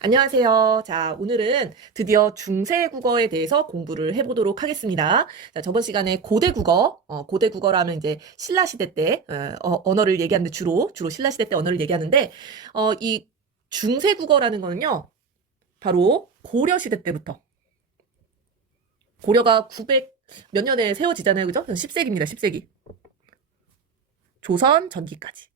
안녕하세요. 자, 오늘은 드디어 중세 국어에 대해서 공부를 해보도록 하겠습니다. 자, 저번 시간에 고대 국어, 고대 국어라면 이제 신라시대 때, 언어를 얘기하는데 주로 신라시대 때 언어를 얘기하는데, 이 중세 국어라는 거는요, 바로 고려시대 때부터, 고려가 900 몇 년에 세워지잖아요. 그죠? 10세기입니다. 10세기. 조선 전기까지.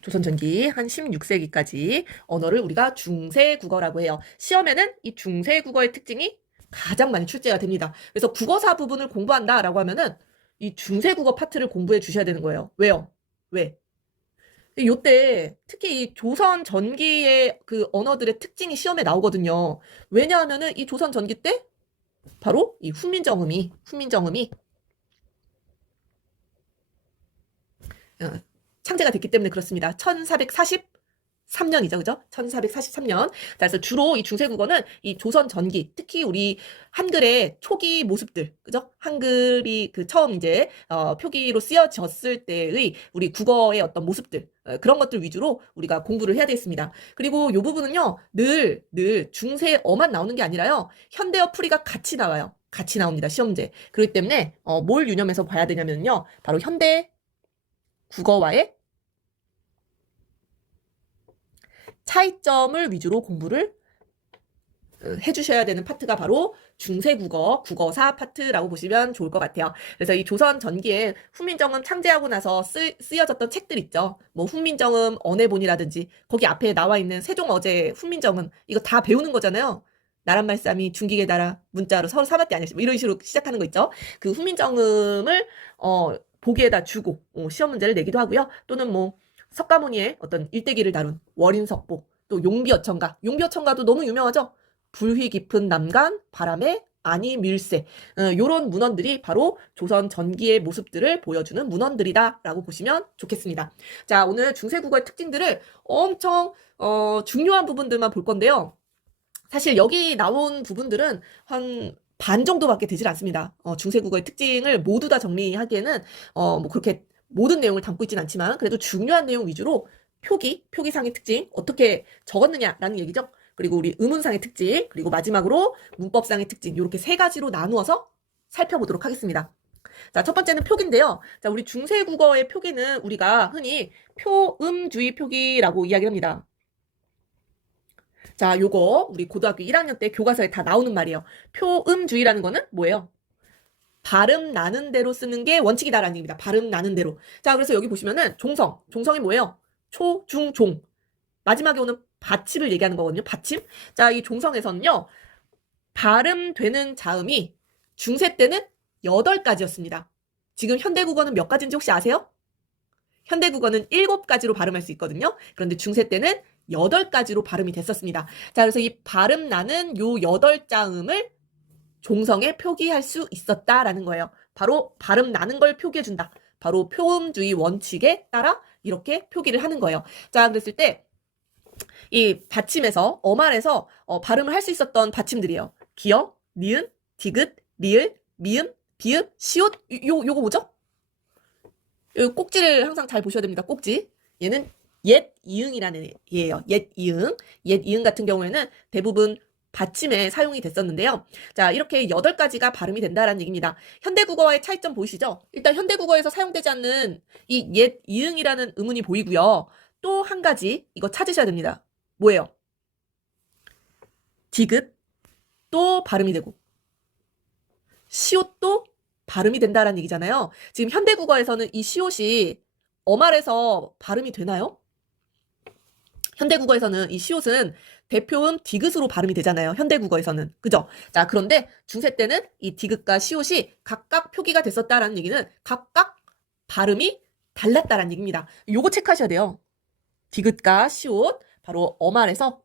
조선 전기 한 16세기까지 언어를 우리가 중세 국어라고 해요. 시험에는 이 중세 국어의 특징이 가장 많이 출제가 됩니다. 그래서 국어사 부분을 공부한다라고 하면은 이 중세 국어 파트를 공부해 주셔야 되는 거예요. 왜요? 왜? 요때 특히 이 조선 전기의 그 언어들의 특징이 시험에 나오거든요. 왜냐하면은 이 조선 전기 때 바로 이 훈민정음이 어, 창제가 됐기 때문에 그렇습니다. 1443년이죠. 그죠? 1443년. 그래서 주로 이 중세국어는 이 조선 전기, 특히 우리 한글의 초기 모습들, 그죠? 한글이 그 처음 이제 표기로 쓰여졌을 때의 우리 국어의 어떤 모습들, 그런 것들 위주로 우리가 공부를 해야 되겠습니다. 그리고 이 부분은요, 늘 중세어만 나오는 게 아니라요, 현대어 풀이가 같이 나와요. 같이 나옵니다. 시험제. 그렇기 때문에 뭘 유념해서 봐야 되냐면요, 바로 현대 국어와의 차이점을 위주로 공부를 해주셔야 되는 파트가 바로 중세국어, 국어사 파트라고 보시면 좋을 것 같아요. 그래서 이 조선 전기에 훈민정음 창제하고 나서 쓰여졌던 책들 있죠. 뭐 훈민정음 언해본이라든지 거기 앞에 나와 있는 세종어제 훈민정음 이거 다 배우는 거잖아요. 나란 말싸미 중기계 나라 문자로 서로 사마띠 아니시 뭐 이런 식으로 시작하는 거 있죠. 그 훈민정음을 보기에다 주고 시험 문제를 내기도 하고요. 또는 뭐 석가모니의 어떤 일대기를 다룬 월인석보 또 용비어천가 용비어천가도 너무 유명하죠. 불휘 깊은 남간 바람에 아니 밀새 요런 문헌들이 바로 조선 전기의 모습들을 보여주는 문헌들이다라고 보시면 좋겠습니다. 자, 오늘 중세국어의 특징들을 엄청 중요한 부분들만 볼 건데요. 사실 여기 나온 부분들은 한 반 정도밖에 되질 않습니다. 중세국어의 특징을 모두 다 정리하기에는 뭐 그렇게 모든 내용을 담고 있진 않지만 그래도 중요한 내용 위주로 표기상의 특징 어떻게 적었느냐라는 얘기죠. 그리고 우리 의문상의 특징, 그리고 마지막으로 문법상의 특징 이렇게 세 가지로 나누어서 살펴보도록 하겠습니다. 자, 첫 번째는 표기인데요. 자, 우리 중세국어의 표기는 우리가 흔히 표음주의 표기라고 이야기합니다. 자, 요거 우리 고등학교 1학년 때 교과서에 다 나오는 말이에요. 표음주의라는 거는 뭐예요? 발음 나는 대로 쓰는 게 원칙이다라는 얘기입니다. 발음 나는 대로. 자, 그래서 여기 보시면은 종성이 뭐예요? 초, 중, 종. 마지막에 오는 받침을 얘기하는 거거든요. 받침. 자, 이 종성에서는요. 발음되는 자음이 중세 때는 8가지였습니다. 지금 현대국어는 몇 가지인지 혹시 아세요? 현대국어는 7가지로 발음할 수 있거든요. 그런데 중세 때는 8가지로 발음이 됐었습니다. 자, 그래서 이 발음 나는 요 8자음을 종성에 표기할 수 있었다라는 거예요. 바로 발음 나는 걸 표기해준다. 바로 표음주의 원칙에 따라 이렇게 표기를 하는 거예요. 자, 그랬을 때 이 받침에서 어말에서 발음을 할 수 있었던 받침들이에요. 기역, 니은, 디귿, 리을, 미음, 비읍, 시옷. 요거 뭐죠? 요 꼭지를 항상 잘 보셔야 됩니다. 꼭지. 얘는 옛 이응이라는 얘예요. 옛 이응. 옛 이응 같은 경우에는 대부분 받침에 사용이 됐었는데요. 자, 이렇게 8가지가 발음이 된다라는 얘기입니다. 현대국어와의 차이점 보이시죠? 일단 현대국어에서 사용되지 않는 이 옛 이응이라는 의문이 보이고요. 또 한 가지 이거 찾으셔야 됩니다. 뭐예요? 디귿 또 발음이 되고 시옷도 발음이 된다라는 얘기잖아요. 지금 현대국어에서는 이 시옷이 어말에서 발음이 되나요? 현대국어에서는 이 시옷은 대표음 디귿으로 발음이 되잖아요. 현대국어에서는. 그죠? 자, 그런데 중세 때는 이 디귿과 시옷이 각각 표기가 됐었다라는 얘기는 각각 발음이 달랐다라는 얘기입니다. 요거 체크하셔야 돼요. 디귿과 시옷 바로 어말에서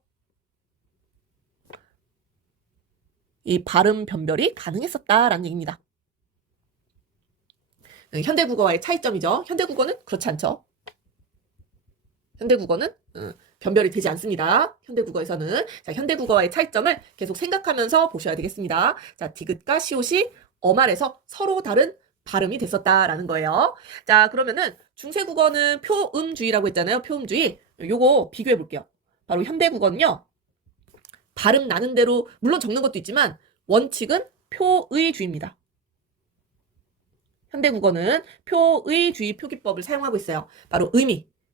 이 발음 변별이 가능했었다라는 얘기입니다. 현대국어와의 차이점이죠. 현대국어는 그렇지 않죠. 현대국어는 변별이 되지 않습니다. 현대국어에서는. 자, 현대국어와의 차이점을 계속 생각하면서 보셔야 되겠습니다. 자, 디귿과 시옷이 어말에서 서로 다른 발음이 됐었다라는 거예요. 자, 그러면은 중세국어는 표음주의라고 했잖아요. 표음주의. 요거 비교해 볼게요. 바로 현대국어는요. 발음 나는 대로 물론 적는 것도 있지만 원칙은 표의주의입니다. 현대국어는 표의주의 표기법을 사용하고 있어요. 바로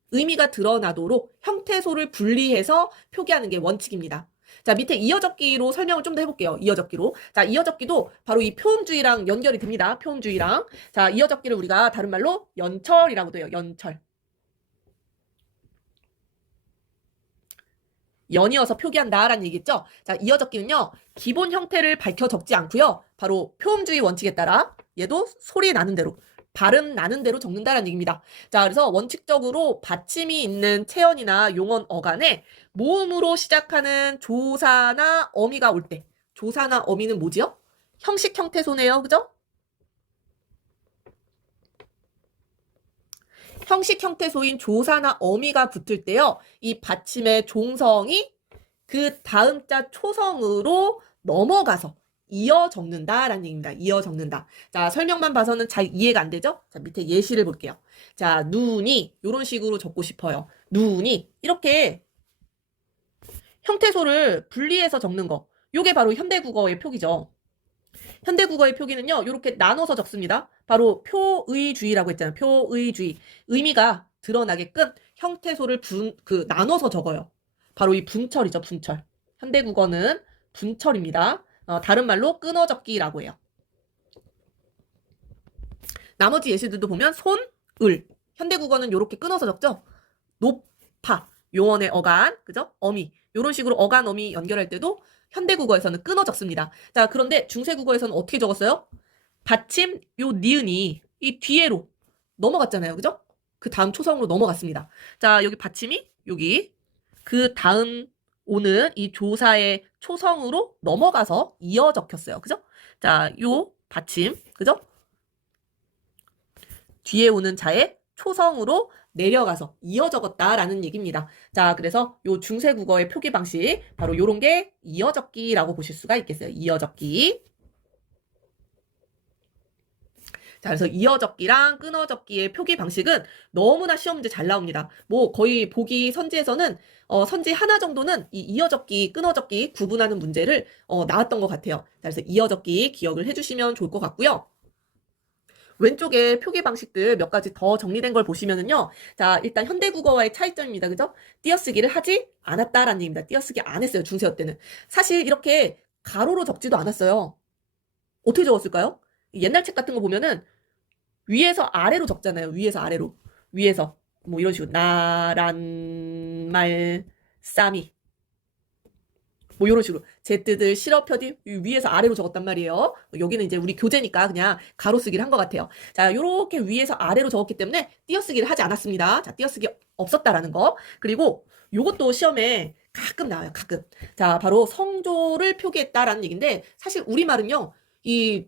의미가 드러나도록 형태소를 분리해서 표기하는 게 원칙입니다. 자, 밑에 이어적기로 설명을 좀 더 해볼게요. 이어적기로. 자, 이어적기도 바로 이 표음주의랑 연결이 됩니다. 표음주의랑. 자, 이어적기를 우리가 다른 말로 연철이라고도 해요. 연철. 연이어서 표기한다라는 얘기겠죠? 자, 이어적기는요. 기본 형태를 밝혀 적지 않고요. 바로 표음주의 원칙에 따라 얘도 소리 나는 대로 발음 나는 대로 적는다라는 얘기입니다. 자, 그래서 원칙적으로 받침이 있는 체언이나 용언 어간에 모음으로 시작하는 조사나 어미가 올 때 조사나 어미는 뭐지요? 형식 형태소네요. 그죠? 형식 형태소인 조사나 어미가 붙을 때요. 이 받침의 종성이 그 다음 자 초성으로 넘어가서 이어 적는다라는 얘기입니다. 이어 적는다. 자, 설명만 봐서는 잘 이해가 안 되죠? 자, 밑에 예시를 볼게요. 자, 눈이 이런 식으로 적고 싶어요. 눈이 이렇게 형태소를 분리해서 적는 거. 요게 바로 현대국어의 표기죠. 현대국어의 표기는요. 이렇게 나눠서 적습니다. 바로 표의주의라고 했잖아요. 표의주의. 의미가 드러나게끔 형태소를 나눠서 적어요. 바로 이 분철이죠. 분철. 현대국어는 분철입니다. 다른 말로 끊어적기라고 해요. 나머지 예시들도 보면 손, 을. 현대국어는 이렇게 끊어서 적죠. 높아. 용언의 어간, 그죠? 어미. 이런 식으로 어간, 어미 연결할 때도 현대국어에서는 끊어 적습니다. 자, 그런데 중세국어에서는 어떻게 적었어요? 받침 요 니은이 이 뒤에로 넘어갔잖아요. 그죠? 그 다음 초성으로 넘어갔습니다. 자, 여기 받침이 여기 그 다음 오는 이 조사의 초성으로 넘어가서 이어 적혔어요. 그죠? 자, 요 받침, 그죠? 뒤에 오는 자의 초성으로 내려가서 이어 적었다라는 얘기입니다. 자, 그래서 요 중세국어의 표기 방식, 바로 요런 게 이어 적기라고 보실 수가 있겠어요. 이어 적기. 자, 그래서 이어적기랑 끊어적기의 표기 방식은 너무나 시험 문제 잘 나옵니다. 뭐 거의 보기 선지에서는 선지 하나 정도는 이 이어적기, 끊어적기 구분하는 문제를 나왔던 것 같아요. 자, 그래서 이어적기 기억을 해주시면 좋을 것 같고요. 왼쪽에 표기 방식들 몇 가지 더 정리된 걸 보시면은요. 자, 일단 현대국어와의 차이점입니다. 그죠? 띄어쓰기를 하지 않았다라는 얘기입니다. 띄어쓰기 안 했어요. 중세어 때는. 사실 이렇게 가로로 적지도 않았어요. 어떻게 적었을까요? 옛날 책 같은 거 보면은 위에서 아래로 적잖아요. 위에서 아래로. 위에서 뭐 이런 식으로 나란 말 쌈이 뭐 이런 식으로 제 뜻을 실어 펴디 위에서 아래로 적었단 말이에요. 여기는 이제 우리 교재니까 그냥 가로 쓰기를 한 것 같아요. 자, 요렇게 위에서 아래로 적었기 때문에 띄어쓰기를 하지 않았습니다. 자, 띄어쓰기 없었다라는 거. 그리고 요것도 시험에 가끔 나와요. 가끔. 자, 바로 성조를 표기했다라는 얘기인데 사실 우리말은요. 이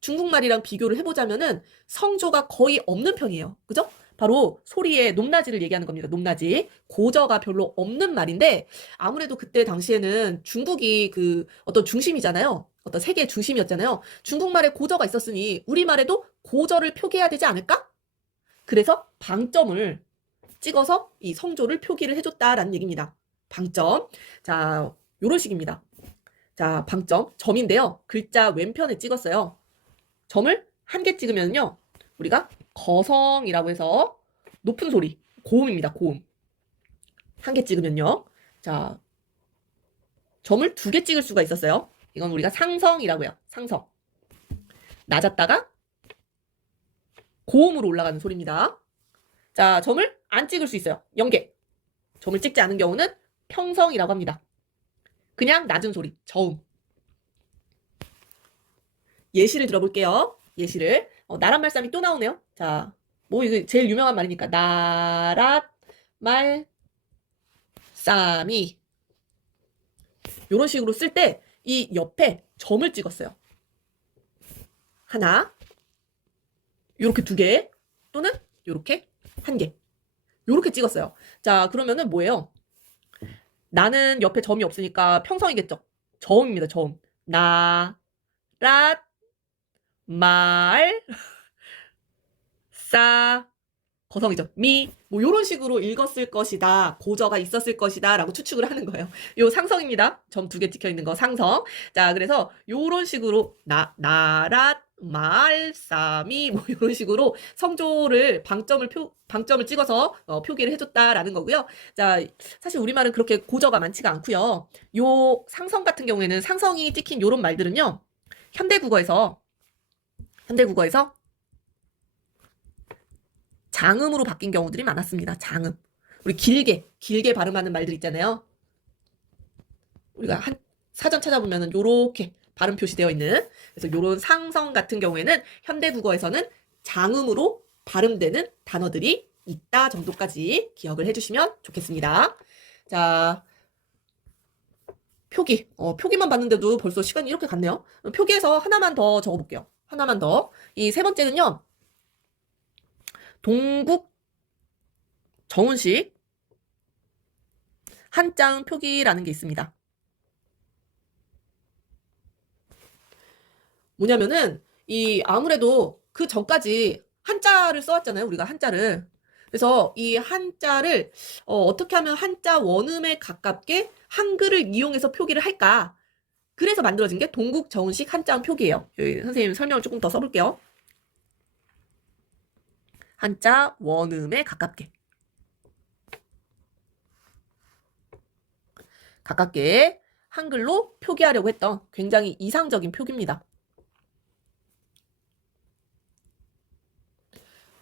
중국말이랑 비교를 해보자면은 성조가 거의 없는 편이에요. 그죠? 바로 소리의 높낮이를 얘기하는 겁니다. 높낮이. 고저가 별로 없는 말인데 아무래도 그때 당시에는 중국이 그 어떤 중심이잖아요. 어떤 세계의 중심이었잖아요. 중국말에 고저가 있었으니 우리말에도 고저를 표기해야 되지 않을까? 그래서 방점을 찍어서 이 성조를 표기를 해줬다라는 얘기입니다. 방점. 자, 요런 식입니다. 자, 방점. 점인데요. 글자 왼편에 찍었어요. 점을 한 개 찍으면요. 우리가 거성이라고 해서 높은 소리, 고음입니다. 고음. 한 개 찍으면요. 자, 점을 두 개 찍을 수가 있었어요. 이건 우리가 상성이라고 해요. 상성. 낮았다가 고음으로 올라가는 소리입니다. 자, 점을 안 찍을 수 있어요. 0개. 점을 찍지 않은 경우는 평성이라고 합니다. 그냥 낮은 소리, 저음. 예시를 들어볼게요. 예시를. 나란 말싸미 또 나오네요. 자, 뭐 이거 제일 유명한 말이니까 나랏 말싸미 이런 식으로 쓸 때 이 옆에 점을 찍었어요. 하나, 요렇게 두 개, 또는 요렇게 한 개. 요렇게 찍었어요. 자, 그러면은 뭐예요? 나는 옆에 점이 없으니까 평성이겠죠. 저음입니다. 저음. 나랏 말, 싸, 거성이죠. 뭐 요런 식으로 읽었을 것이다. 고저가 있었을 것이다. 라고 추측을 하는 거예요. 요 상성입니다. 점 2개 찍혀 있는 거 상성. 자, 그래서 요런 식으로 나랏, 말싸미 뭐 요런 식으로 성조를 방점을 찍어서 표기를 해줬다라는 거고요. 자, 사실 우리말은 그렇게 고저가 많지가 않고요. 요 상성 같은 경우에는 상성이 찍힌 요런 말들은요. 현대국어에서 장음으로 바뀐 경우들이 많았습니다. 장음. 우리 길게 발음하는 말들 있잖아요. 우리가 사전 찾아보면은 요렇게 발음 표시되어 있는, 그래서 요런 상성 같은 경우에는 현대국어에서는 장음으로 발음되는 단어들이 있다 정도까지 기억을 해주시면 좋겠습니다. 자, 표기만 봤는데도 벌써 시간이 이렇게 갔네요. 표기에서 하나만 더 적어볼게요. 하나만 더. 이 세 번째는요. 동국 정운식 한자음 표기라는 게 있습니다. 뭐냐면은 아무래도 그 전까지 한자를 써왔잖아요. 우리가 한자를. 그래서 이 한자를 어떻게 하면 한자 원음에 가깝게 한글을 이용해서 표기를 할까? 그래서 만들어진 게 동국 정운식 한자음 표기예요. 여기 선생님 설명을 조금 더 써볼게요. 한자 원음에 가깝게 한글로 표기하려고 했던 굉장히 이상적인 표기입니다.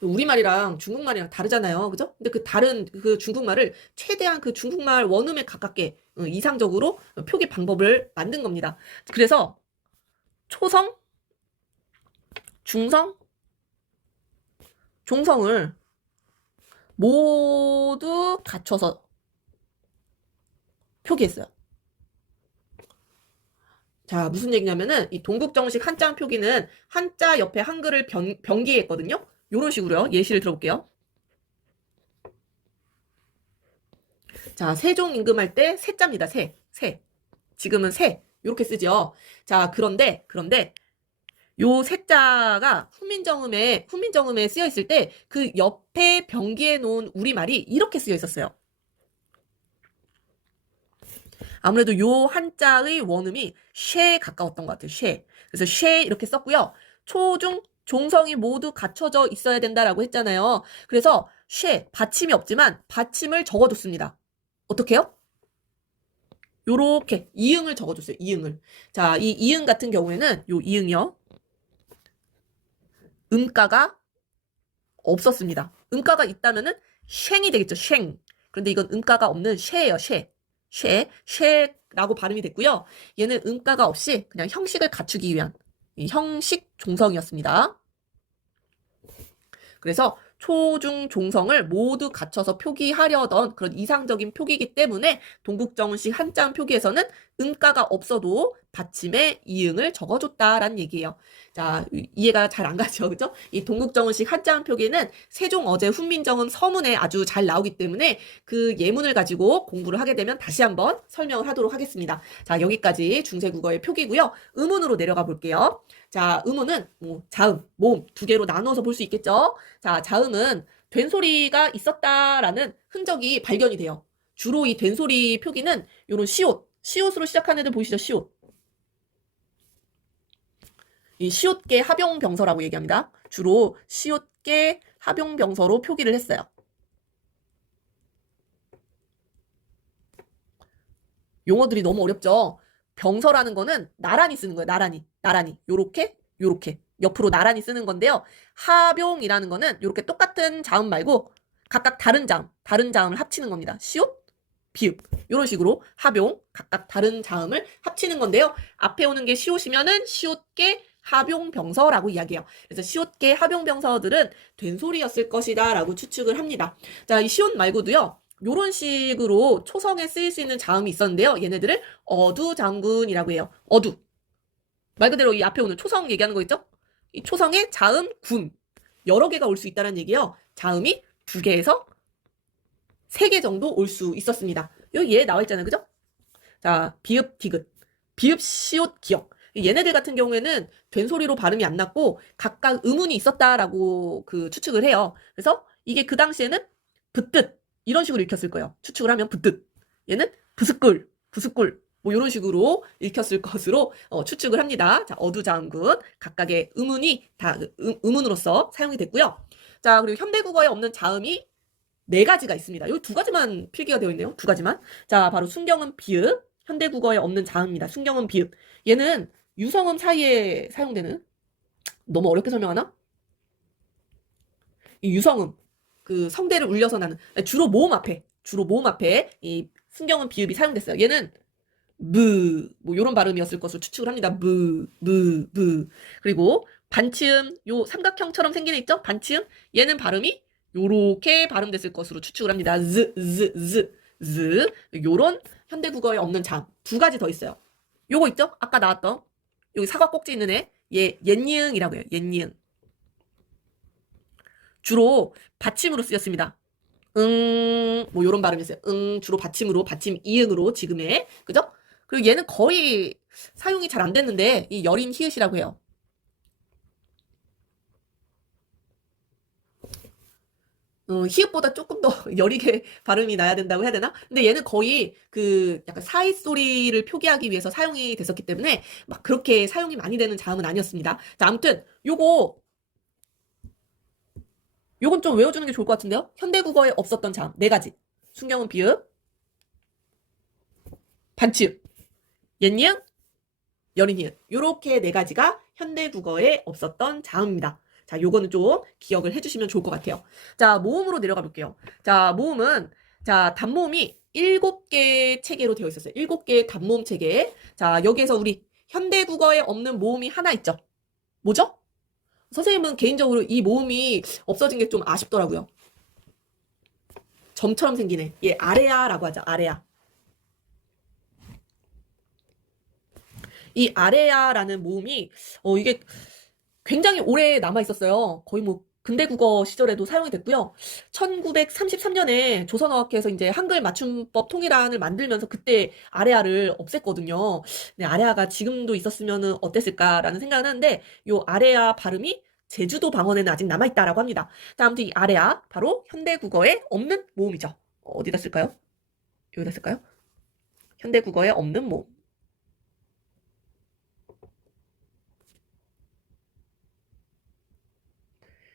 우리말이랑 중국말이랑 다르잖아요. 그죠? 근데 그 다른 그 중국말을 최대한 그 중국말 원음에 가깝게 이상적으로 표기 방법을 만든 겁니다. 그래서 초성, 중성, 종성을 모두 갖춰서 표기했어요. 자, 무슨 얘기냐면은 이 동국정식 한자 표기는 한자 옆에 한글을 병기했거든요. 요런 식으로요. 예시를 들어볼게요. 자, 세종 임금할 때 세자입니다. 세. 지금은 세. 요렇게 쓰죠. 자, 그런데 요 세자가 훈민정음에 쓰여 있을 때 그 옆에 병기해 놓은 우리말이 이렇게 쓰여 있었어요. 아무래도 요 한자의 원음이 쉐에 가까웠던 것 같아요. 쉐. 그래서 쉐 이렇게 썼고요. 초중 종성이 모두 갖춰져 있어야 된다라고 했잖아요. 그래서 쉐 받침이 없지만 받침을 적어뒀습니다. 어떻게 해요? 요렇게 이응을 적어줬어요. 이응을. 자, 이 이응 같은 경우에는 요 이응이요. 음가가 없었습니다. 음가가 있다면은 쉥이 되겠죠. 쉥. 그런데 이건 음가가 없는 쉐예요. 쉐라고 발음이 됐고요. 얘는 음가가 없이 그냥 형식을 갖추기 위한 이 형식 종성이었습니다. 그래서 초중 종성을 모두 갖춰서 표기하려던 그런 이상적인 표기이기 때문에 동국정식 한자음 표기에서는 음가가 없어도 받침에 이응을 적어줬다라는 얘기예요. 자, 이해가 잘 안 가죠, 그죠? 이 동국정식 한자음 표기는 세종 어제 훈민정음 서문에 아주 잘 나오기 때문에 그 예문을 가지고 공부를 하게 되면 다시 한번 설명을 하도록 하겠습니다. 자, 여기까지 중세국어의 표기고요. 음운으로 내려가 볼게요. 자, 음운은 자음, 모음 두 개로 나누어서 볼 수 있겠죠? 자, 자음은 된소리가 있었다라는 흔적이 발견이 돼요. 주로 이 된소리 표기는 요런 시옷으로 시작하는 애들 보이시죠? 시옷. 이 시옷계 합용병서라고 얘기합니다. 주로 시옷계 합용병서로 표기를 했어요. 용어들이 너무 어렵죠? 병서라는 거는 나란히 쓰는 거예요. 나란히. 요렇게 옆으로 나란히 쓰는 건데요. 합용이라는 거는 요렇게 똑같은 자음 말고 각각 다른 자음을 합치는 겁니다. 시옷, 비읍 요런 식으로 합용, 각각 다른 자음을 합치는 건데요. 앞에 오는 게 시옷이면은 시옷계 합용병서라고 이야기해요. 그래서 시옷계 합용병서들은 된소리였을 것이다 라고 추측을 합니다. 자, 이 시옷 말고도요. 요런 식으로 초성에 쓰일 수 있는 자음이 있었는데요. 얘네들을 어두장군이라고 해요. 어두. 말 그대로 이 앞에 오는 초성 얘기하는 거 있죠? 이 초성에 자음, 군. 여러 개가 올 수 있다는 얘기예요. 자음이 2개에서 3개 정도 올 수 있었습니다. 여기 얘 나와 있잖아요. 그죠? 자, 비읍, 디귿. 비읍, 시옷, 기역. 얘네들 같은 경우에는 된소리로 발음이 안 났고 각각 음운이 있었다라고 그 추측을 해요. 그래서 이게 그 당시에는 붙듯 이런 식으로 읽혔을 거예요. 추측을 하면 붙듯. 얘는 부스꿀, 부스꿀. 뭐 이런 식으로 읽혔을 것으로 추측을 합니다. 자, 어두장군 각각의 음운이 다 음운으로서 사용이 됐고요. 자, 그리고 현대국어에 없는 자음이 네 가지가 있습니다. 여기 두 가지만 필기가 되어 있네요. 두 가지만. 자, 바로 순경음, 비읍. 현대국어에 없는 자음입니다. 순경음, 비읍. 얘는 유성음 사이에 사용되는, 너무 어렵게 설명하나? 이 유성음, 그 성대를 울려서 나는, 주로 모음 앞에 이 순경음, 비읍이 사용됐어요. 얘는 뭐 요런 발음이었을 것으로 추측을 합니다. 그리고 반치음, 요 삼각형처럼 생긴 애 있죠? 반치음. 얘는 발음이 요렇게 발음됐을 것으로 추측을 합니다. 요런 현대국어에 없는 자음 두 가지 더 있어요. 요거 있죠? 아까 나왔던 여기 사과 꼭지 있는 애, 얘 옛니응이라고 해요. 옛니응. 주로 받침으로 쓰였습니다. 뭐 요런 발음이었어요. 주로 받침으로, 받침 이응으로 지금의, 그죠? 그리고 얘는 거의 사용이 잘 안 됐는데 이 여린 히읗이라고 해요. 히읗보다 조금 더 여리게 발음이 나야 된다고 해야 되나? 근데 얘는 거의 그 약간 사이 소리를 표기하기 위해서 사용이 됐었기 때문에 막 그렇게 사용이 많이 되는 자음은 아니었습니다. 자, 아무튼 요건 좀 외워주는 게 좋을 것 같은데요. 현대국어에 없었던 자음 네 가지. 순경은 비읍, 반치읍, 옛니응, 여린이응. 요렇게 네 가지가 현대국어에 없었던 자음입니다. 자, 요거는 좀 기억을 해주시면 좋을 것 같아요. 자, 모음으로 내려가 볼게요. 자, 모음은, 자, 단모음이 7개의 체계로 되어 있었어요. 7개의 단모음 체계. 자, 여기에서 우리 현대국어에 없는 모음이 하나 있죠. 뭐죠? 선생님은 개인적으로 이 모음이 없어진 게 좀 아쉽더라고요. 점처럼 생기네. 얘 아레아라고 하죠. 아레아. 이 아레아라는 모음이 이게 굉장히 오래 남아 있었어요. 거의 뭐 근대 국어 시절에도 사용이 됐고요. 1933년에 조선어학회에서 이제 한글 맞춤법 통일안을 만들면서 그때 아레아를 없앴거든요. 네, 아레아가 지금도 있었으면 어땠을까라는 생각을 하는데 요 아레아 발음이 제주도 방언에는 아직 남아있다라고 합니다. 자, 아무튼 이 아레아 바로 현대 국어에 없는 모음이죠. 어디다 쓸까요? 여기다 쓸까요? 현대 국어에 없는 모음.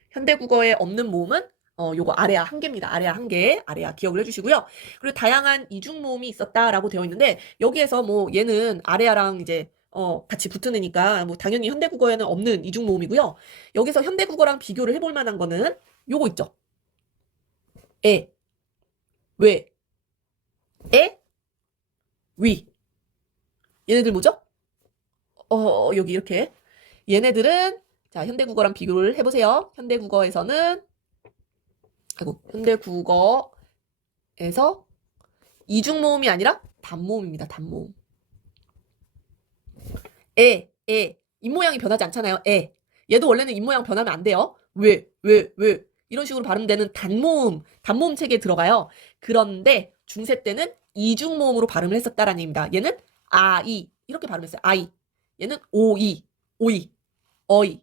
현대 국어에 없는 모음은 요거 아래아 한 개입니다. 아래아 한 개, 아래아 기억을 해주시고요. 그리고 다양한 이중 모음이 있었다라고 되어 있는데 여기에서 뭐 얘는 아래아랑 이제 같이 붙은 애니까 뭐 당연히 현대 국어에는 없는 이중 모음이고요. 여기서 현대 국어랑 비교를 해볼 만한 거는 요거 있죠. 에, 왜, 에, 위. 얘네들 뭐죠? 여기 이렇게. 얘네들은 자, 현대 국어랑 비교를 해보세요. 현대 국어에서는 현대 국어에서 이중 모음이 아니라 단모음입니다. 단모음. 입모양이 변하지 않잖아요. 얘도 원래는 입모양 변하면 안 돼요. 왜. 이런 식으로 발음되는 단모음 체계에 들어가요. 그런데 중세 때는 이중모음으로 발음을 했었다라는 얘기입니다. 얘는 아이, 이렇게 발음했어요. 아이. 얘는 오이, 어이,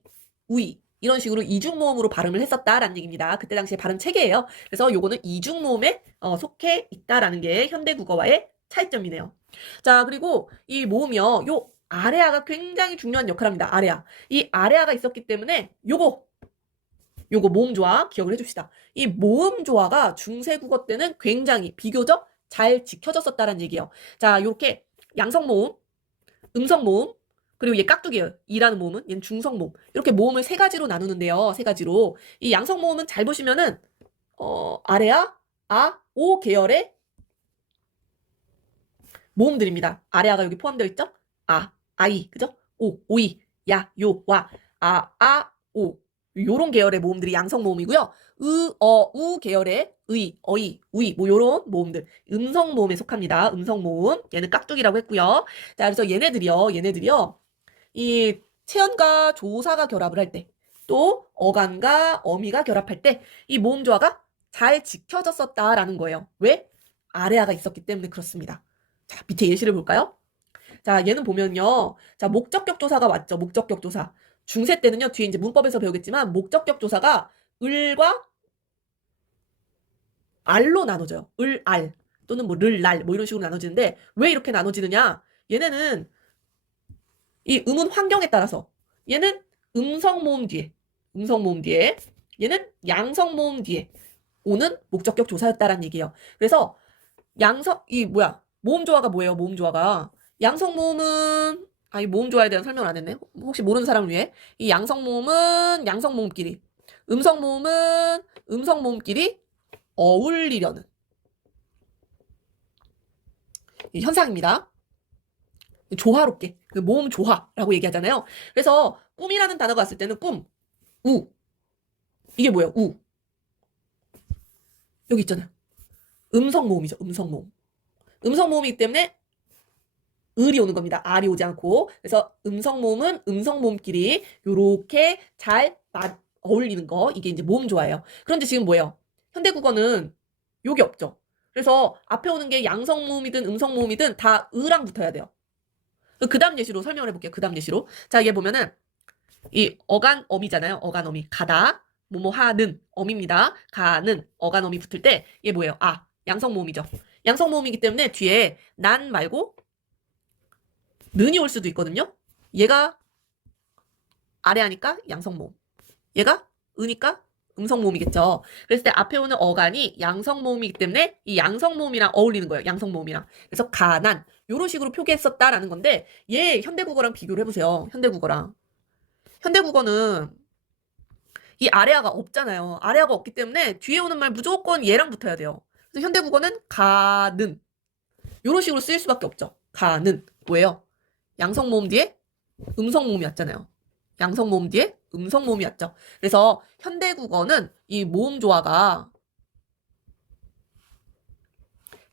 우이. 이런 식으로 이중모음으로 발음을 했었다라는 얘기입니다. 그때 당시에 발음 체계예요. 그래서 요거는 이중모음에 속해 있다라는 게 현대국어와의 차이점이네요. 자, 그리고 이 모음이요. 요 아레아가 굉장히 중요한 역할을 합니다. 아레아. 이 아레아가 있었기 때문에 요거 모음 조화 기억을 해줍시다. 이 모음 조화가 중세국어 때는 굉장히 비교적 잘 지켜졌었다는 얘기예요. 자, 요렇게 양성 모음, 음성 모음, 그리고 얘 깍두기예요. 이라는 모음은 얘는 중성 모음. 이렇게 모음을 세 가지로 나누는데요. 세 가지로. 이 양성 모음은 잘 보시면은 아레아, 오 계열의 모음들입니다. 아레아가 여기 포함되어 있죠? 아이, 그죠? 오이, 야, 요, 와, 오. 요런 계열의 모음들이 양성 모음이고요. 우 계열의 어이, 우이, 뭐 요런 모음들. 음성 모음에 속합니다. 음성 모음. 얘는 깍두기라고 했고요. 자, 그래서 얘네들이요. 이 체언과 조사가 결합을 할 때, 또 어간과 어미가 결합할 때, 이 모음 조화가 잘 지켜졌었다라는 거예요. 왜? 아레아가 있었기 때문에 그렇습니다. 자, 밑에 예시를 볼까요? 자, 얘는 보면요. 자, 목적격 조사가 왔죠. 목적격 조사. 중세 때는요. 뒤에 이제 문법에서 배우겠지만 목적격 조사가 을과 알로 나눠져요. 을, 알 또는 뭐 를, 날 뭐 이런 식으로 나눠지는데 왜 이렇게 나눠지느냐? 얘네는 이 음운 환경에 따라서 얘는 음성 모음 뒤에 얘는 양성 모음 뒤에 오는 목적격 조사였다라는 얘기예요. 그래서 모음 조화가 뭐예요? 모음 조화가 양성 모음은 이 모음 조화에 대한 설명을 안 했네. 혹시 모르는 사람을 위해 이 양성 모음은 양성 모음끼리 음성 모음은 음성 모음끼리 어울리려는 이 현상입니다. 조화롭게 그 모음 조화라고 얘기하잖아요. 그래서 꿈이라는 단어가 왔을 때는 꿈, 우 이게 뭐예요? 우 여기 있잖아요. 음성 모음이죠. 음성 모음. 음성 모음이기 때문에 을이 오는 겁니다. 알이 오지 않고. 그래서 음성 모음은 음성 모음끼리 요렇게 잘 어울리는 거 이게 이제 모음 조화예요. 그런데 지금 뭐예요? 현대 국어는 요게 없죠. 그래서 앞에 오는 게 양성 모음이든 음성 모음이든 다 으랑 붙어야 돼요. 그 다음 예시로 설명을 해볼게요. 그 다음 예시로. 자, 이게 보면은 이 어간어미잖아요. 어간어미. 가다, 뭐뭐 하는 어미입니다. 가는 어간어미 붙을 때 이게 뭐예요? 양성 모음이죠. 양성 모음이기 때문에 뒤에 난 말고 는이 올 수도 있거든요. 얘가 아래 하니까 양성 모음. 얘가 으니까 음성 모음이겠죠. 그랬을 때 앞에 오는 어간이 양성 모음이기 때문에 이 양성 모음이랑 어울리는 거예요. 양성 모음이랑. 그래서 가난 요런 식으로 표기했었다라는 건데 얘 현대국어랑 비교를 해보세요. 현대국어랑. 현대국어는 이 아래아가 없잖아요. 아래아가 없기 때문에 뒤에 오는 말 무조건 얘랑 붙어야 돼요. 그래서 현대국어는 가는 이런 식으로 쓰일 수밖에 없죠. 가는 뭐예요? 양성 모음 뒤에 음성 모음이 왔잖아요. 양성 모음 뒤에 음성 모음이 왔죠. 그래서 현대국어는 이 모음 조화가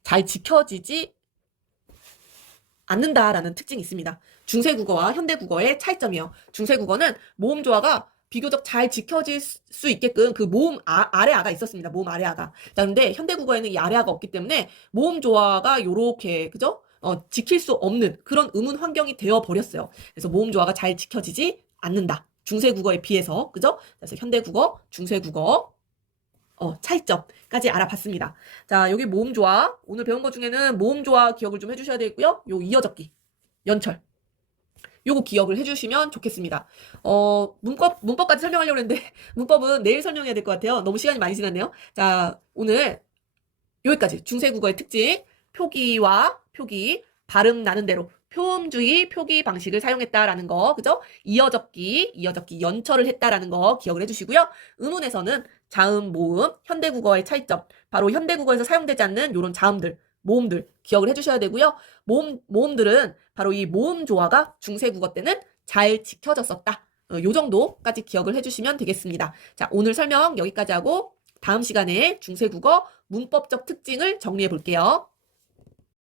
잘 지켜지지 않는다라는 특징이 있습니다. 중세국어와 현대국어의 차이점이에요. 중세국어는 모음 조화가 비교적 잘 지켜질 수 있게끔 그 모음 아래 아가 있었습니다. 모음 아래 아가. 그런데 현대국어에는 이 아래 아가 없기 때문에 모음 조화가 요렇게 그죠? 지킬 수 없는 그런 음운 환경이 되어 버렸어요. 그래서 모음 조화가 잘 지켜지지 않는다. 중세국어에 비해서 그죠? 그래서 현대국어, 중세국어 차이점까지 알아봤습니다. 자, 여기 모음 조화. 오늘 배운 것 중에는 모음 조화 기억을 좀 해주셔야 되고요. 요 이어적기, 연철. 요거 기억을 해주시면 좋겠습니다. 문법까지 설명하려고 했는데, 문법은 내일 설명해야 될 것 같아요. 너무 시간이 많이 지났네요. 자, 오늘 여기까지. 중세국어의 특징, 표기와 표기, 발음 나는 대로, 표음주의 표기 방식을 사용했다라는 거, 그죠? 이어적기, 연철을 했다라는 거 기억을 해주시고요. 의문에서는 자음, 모음, 현대국어의 차이점, 바로 현대국어에서 사용되지 않는 이런 자음들, 모음들 기억을 해주셔야 되고요. 모음들은 바로 이 모음 조화가 중세국어 때는 잘 지켜졌었다. 요 정도까지 기억을 해주시면 되겠습니다. 자, 오늘 설명 여기까지 하고 다음 시간에 중세국어 문법적 특징을 정리해 볼게요.